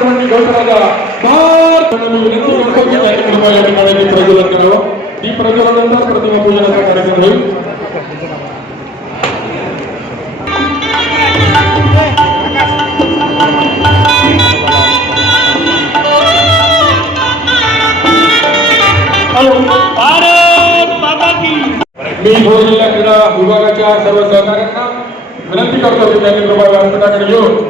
सर्वांनी गौतराजा मी विनंती करतो की त्या या ठिकाणी प्रज्वलन करावं प्रज्वलनानंतर प्रतिमा पूजनाचा कार्यक्रम होईल. मी भोर जिल्हा क्रीडा विभागाच्या सर्व सहकाऱ्यांना विनंती करतो की त्यांनी कृपया व्यासपीठाकडे येऊन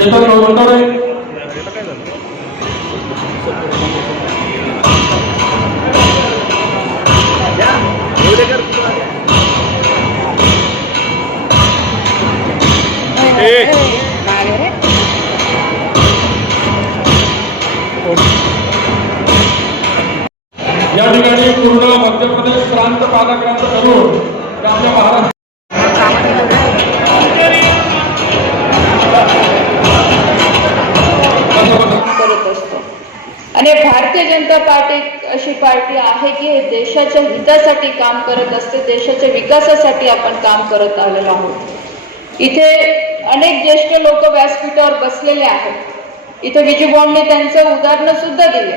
पार्टीचा चेतन रे या ठिकाणी पूर्ण मध्य प्रदेश प्रांत पालकांत करून आपल्या महाराष्ट्र आणि भारतीय जनता पार्टी अशी पार्टी आहे की हे देशाच्या हितासाठी काम करत असते देशाच्या विकासासाठी आपण काम करत आलेलो आहोत. इथे अनेक ज्येष्ठ लोक व्यासपीठावर बसलेले आहेत. इथे विजूभाऊंनी त्यांचं उदाहरण सुद्धा दिले.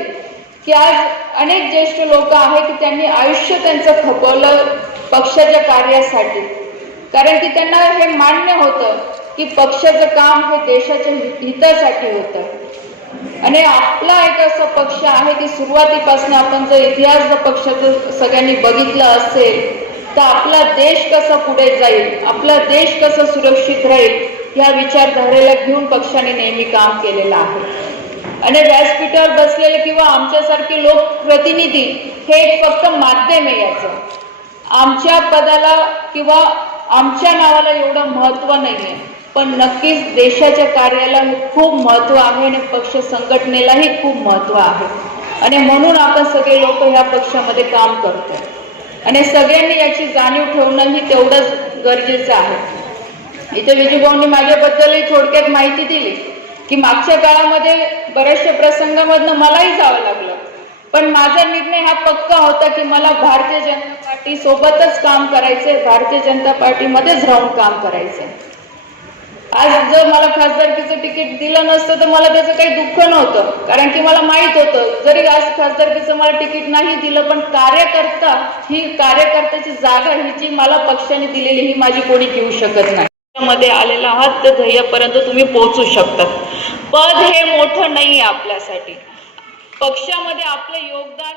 की आज अनेक ज्येष्ठ लोक आहे की त्यांनी आयुष्य त्यांचं खपवलं पक्षाच्या कार्यासाठी. कारण की त्यांना हे मान्य होतं की पक्षाचं काम हे देशाच्या हितासाठी होतं. आणि आपला एक असा पक्ष आहे की सुरुवातीपासून आपण जर इतिहास जर पक्षाचं सगळ्यांनी बघितलं असेल तर आपला देश कसा पुढे जाईल आपला देश कसा सुरक्षित राहील या विचारधारेला घेऊन पक्षाने नेहमी काम केलेलं आहे. आणि व्यासपीठावर बसलेले किंवा आमच्यासारखे लोकप्रतिनिधी हे एक फक्त माध्यम आहे याचं. आमच्या पदाला किंवा आमच्या नावाला एवढं महत्त्व आहे पण नक्कीच देशाच्या कार्याला खूप महत्त्व आहे आणि पक्ष संघटनेलाही खूप महत्त्व आहे. आणि म्हणून आपण सगळे लोक ह्या पक्षामध्ये काम करतो आणि सगळ्यांनी याची जाणीव ठेवणंही तेवढंच गरजेचं आहे. इथे विजूभाऊंनी माझ्याबद्दलही थोडक्यात माहिती दिली की मागच्या काळामध्ये बऱ्याचशा प्रसंगामधनं मलाही जावं लागलं. पण माझा निर्णय हा पक्का होता की मला भारतीय जनता पार्टी सोबतच काम करायचंय. भारतीय जनता पार्टीमध्येच राहून काम करायचंय. आज जर मला खासदारकीचं तिकीट दिलं नसतं तर मला त्याचं काही दुःख नव्हतं. कारण की मला माहीत होतं जरी आज खासदारकीचं मला तिकीट नाही दिलं पण कार्यकर्ता ही कार्यकर्त्याची जागा ही जी मला पक्षाने दिलेली ही माझी कोणी घेऊ शकत नाही. मध्ये आलेला आहात तर ध्येयापर्यंत तुम्ही पोहोचू शकतात पद हे मोठं नाही आपल्यासाठी. पक्षामध्ये आपलं योगदान